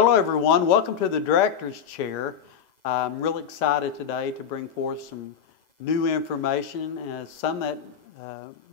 Hello everyone, welcome to the Director's Chair. I'm really excited today to bring forth some new information, some that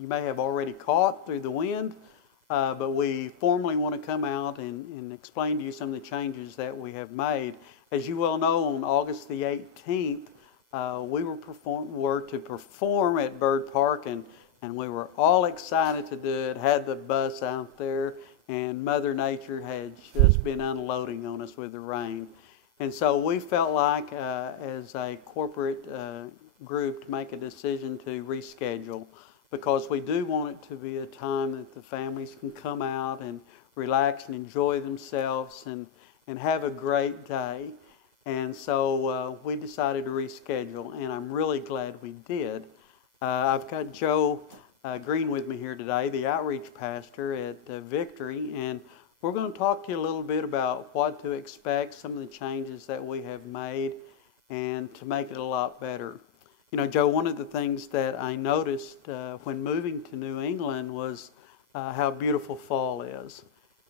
you may have already caught through the wind, but we formally want to come out and explain to you some of the changes that we have made. As you well know, on August the 18th, we were to perform at Bird Park, and we were all excited to do it, had the bus out there, and Mother Nature had just been unloading on us with the rain. And so we felt like, as a corporate group, to make a decision to reschedule, because we do want it to be a time that the families can come out and relax and enjoy themselves and have a great day. And so we decided to reschedule, and I'm really glad we did. I've got Joe Green with me here today, the outreach pastor at Victory, and we're going to talk to you a little bit about what to expect, some of the changes that we have made, and to make it a lot better. You know, Joe, one of the things that I noticed when moving to New England was how beautiful fall is.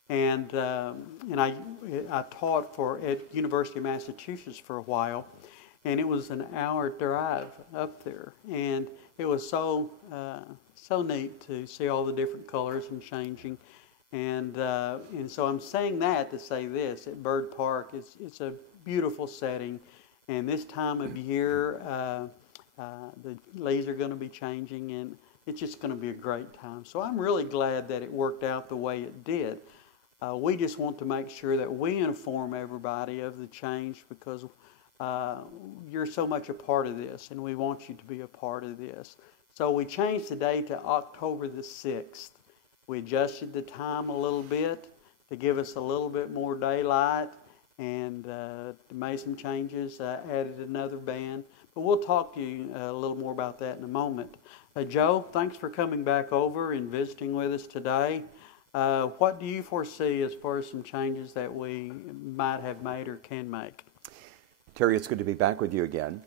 And I taught at University of Massachusetts for a while, and it was an hour drive up there, and it was so neat to see all the different colors and changing. And so I'm saying that to say this: at Bird Park, it's a beautiful setting, and this time of year, the leaves are going to be changing, and it's just going to be a great time. So I'm really glad that it worked out the way it did. We just want to make sure that we inform everybody of the change, because you're so much a part of this, and we want you to be a part of this. So we changed the date to October the 6th. We adjusted the time a little bit to give us a little bit more daylight, and made some changes, added another band. But we'll talk to you a little more about that in a moment. Joe, thanks for coming back over and visiting with us today. What do you foresee as far as some changes that we might have made or can make? Terry, it's good to be back with you again.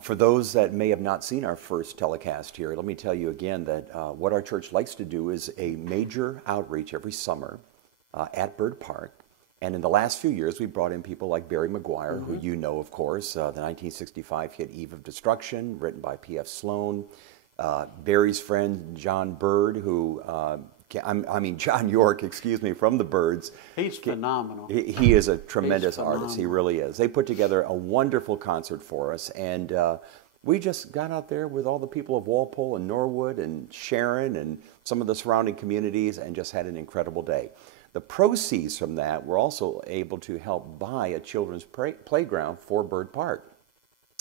For those that may have not seen our first telecast here, let me tell you again that what our church likes to do is a major outreach every summer at Bird Park. And in the last few years, we brought in people like Barry McGuire, who you know, of course, the 1965 hit Eve of Destruction, written by P.F. Sloan. Barry's friend, John Bird, who... John York, excuse me, from the Byrds. He's phenomenal. He is a tremendous artist. He really is. They put together a wonderful concert for us, and we just got out there with all the people of Walpole and Norwood and Sharon and some of the surrounding communities and just had an incredible day. The proceeds from that were also able to help buy a children's playground for Bird Park.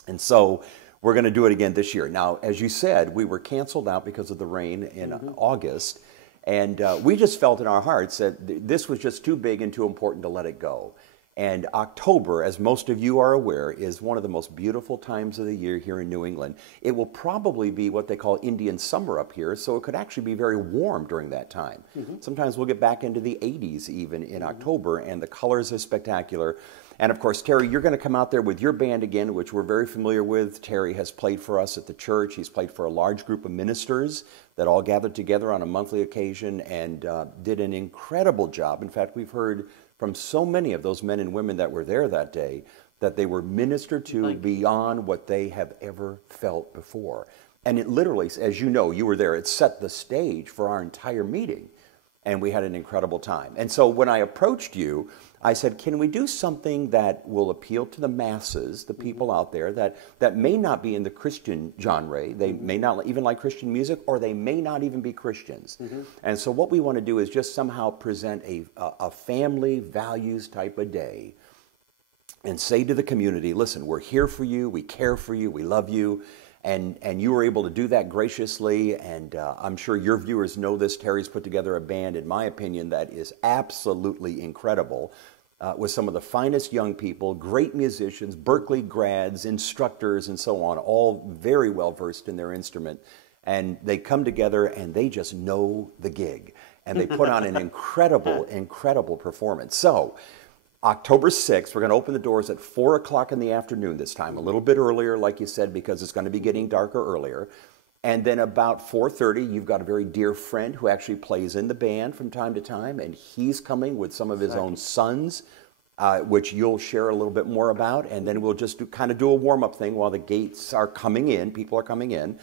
And so we're going to do it again this year. Now, as you said, we were canceled out because of the rain in August. And we just felt in our hearts that this was just too big and too important to let it go. And October, as most of you are aware, is one of the most beautiful times of the year here in New England. It will probably be what they call Indian summer up here, so it could actually be very warm during that time. Sometimes we'll get back into the 80s even in October, and the colors are spectacular. And of course, Terry, you're going to come out there with your band again, which we're very familiar with. Terry has played for us at the church. He's played for a large group of ministers that all gathered together on a monthly occasion and did an incredible job. In fact, we've heard from so many of those men and women that were there that day that they were ministered to beyond what they have ever felt before. And it literally, as you know, you were there, it set the stage for our entire meeting. And we had an incredible time. And so when I approached you, I said, can we do something that will appeal to the masses, the people out there that may not be in the Christian genre, they may not even like Christian music, or they may not even be Christians. And so what we want to do is just somehow present a family values type of day and say to the community, listen, we're here for you, we care for you, we love you. And you were able to do that graciously, and I'm sure your viewers know this. Terry's put together a band, in my opinion, that is absolutely incredible, with some of the finest young people, great musicians, Berkeley grads, instructors, and so on, all very well versed in their instrument. And they come together and they just know the gig. And they put on an incredible performance. So October 6th, we're going to open the doors at 4 o'clock in the afternoon this time, a little bit earlier, like you said, because it's going to be getting darker earlier. And then about 4:30, you've got a very dear friend who actually plays in the band from time to time, and he's coming with some of his own sons which you'll share a little bit more about, and then we'll just kind of do a warm-up thing while the gates are coming in, people are coming in.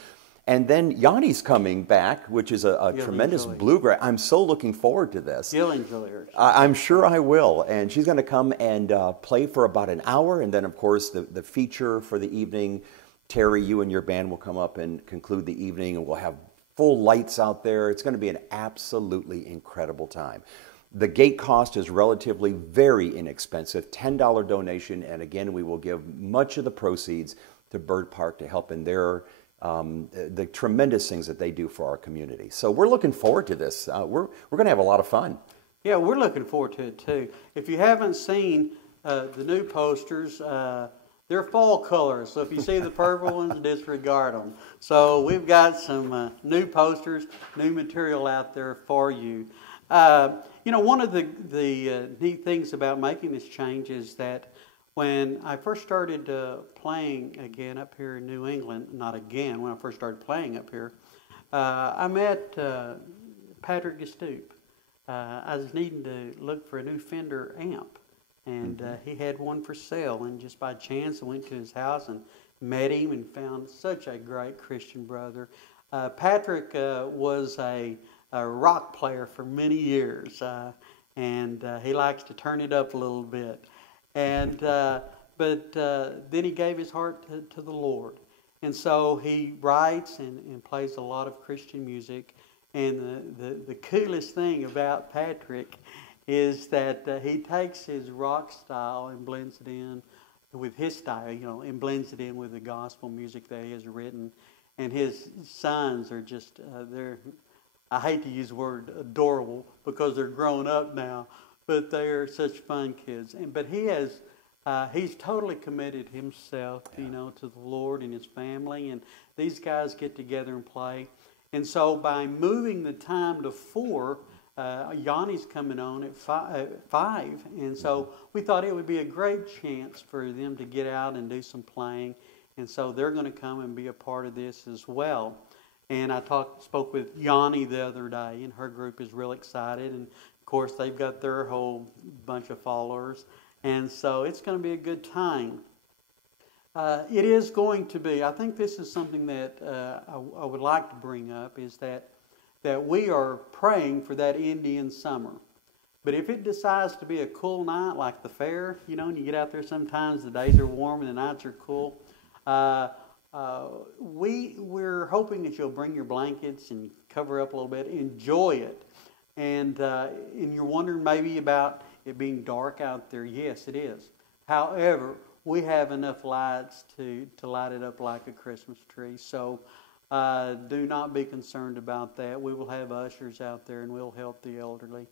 And then Yanni's coming back, which is a tremendous bluegrass. I'm so looking forward to this. You'll enjoy her. I'm sure I will. And she's going to come and play for about an hour. And then, of course, the feature for the evening, Terry, you and your band will come up and conclude the evening, and we'll have full lights out there. It's going to be an absolutely incredible time. The gate cost is relatively very inexpensive, $10 donation. And again, we will give much of the proceeds to Bird Park to help in their the tremendous things that they do for our community. So we're looking forward to this. We're going to have a lot of fun. Yeah, we're looking forward to it too. If you haven't seen the new posters, they're fall colors. So if you see the purple ones, disregard them. So we've got some new posters, new material out there for you. You know, one of the neat things about making this change is that when I first started playing again up here in New England, not again, when I first started playing up here, I met Patrick Gestoop. I was needing to look for a new Fender amp, and he had one for sale, and just by chance I went to his house and met him and found such a great Christian brother. Patrick was a rock player for many years, and he likes to turn it up a little bit. And but then he gave his heart to the Lord, and so he writes and plays a lot of Christian music. And the coolest thing about Patrick is that he takes his rock style and blends it in with his style, you know, and blends it in with the gospel music that he has written. And his sons are just I hate to use the word adorable because they're grown up now. But they are such fun kids. But he's totally committed himself, you know, to the Lord and his family. And these guys get together and play. And so by moving the time to 4, Yanni's coming on at 5. And so we thought it would be a great chance for them to get out and do some playing. And so they're going to come and be a part of this as well. And I spoke with Yanni the other day, and her group is real excited. And of course, they've got their whole bunch of followers, and so it's going to be a good time. It is going to be, I think this is something that I would like to bring up, is that we are praying for that Indian summer. But if it decides to be a cool night like the fair, you know, and you get out there sometimes, the days are warm and the nights are cool, we're hoping that you'll bring your blankets and cover up a little bit, enjoy it. And you're wondering maybe about it being dark out there. Yes, it is. However, we have enough lights to light it up like a Christmas tree. So do not be concerned about that. We will have ushers out there, and we'll help the elderly.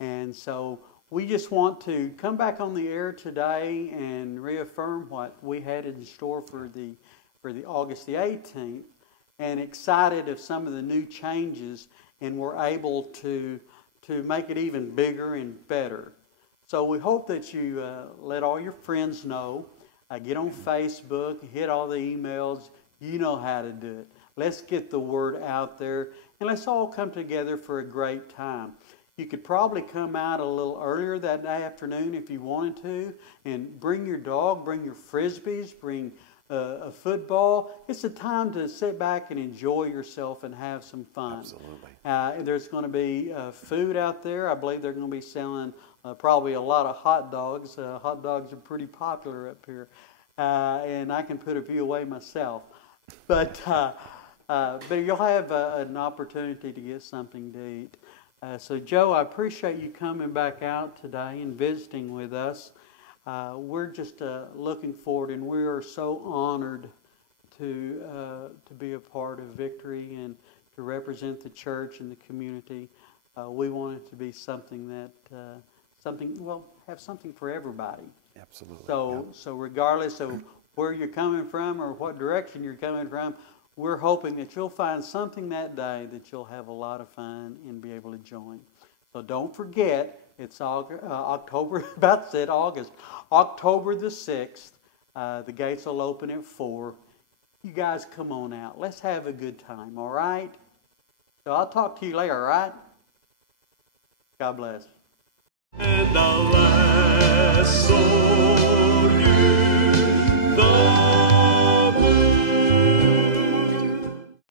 And so we just want to come back on the air today and reaffirm what we had in store for the August the 18th, and excited of some of the new changes, and we're able to make it even bigger and better. So we hope that you let all your friends know. Get on Facebook, hit all the emails. You know how to do it. Let's get the word out there, and let's all come together for a great time. You could probably come out a little earlier that afternoon if you wanted to, and bring your dog, bring your Frisbees, bring a football. It's a time to sit back and enjoy yourself and have some fun. Absolutely. There's going to be food out there. I believe they're going to be selling probably a lot of hot dogs. Hot dogs are pretty popular up here, and I can put a few away myself. But you'll have an opportunity to get something to eat. So, Joe, I appreciate you coming back out today and visiting with us. We're just looking forward, and we are so honored to be a part of Victory and to represent the church and the community. We want it to be something that have something for everybody. Absolutely. So regardless of where you're coming from or what direction you're coming from, we're hoping that you'll find something that day that you'll have a lot of fun and be able to join. So don't forget, it's October, about said August, October the 6th. The gates will open at 4. You guys come on out. Let's have a good time, all right? So I'll talk to you later, all right? God bless.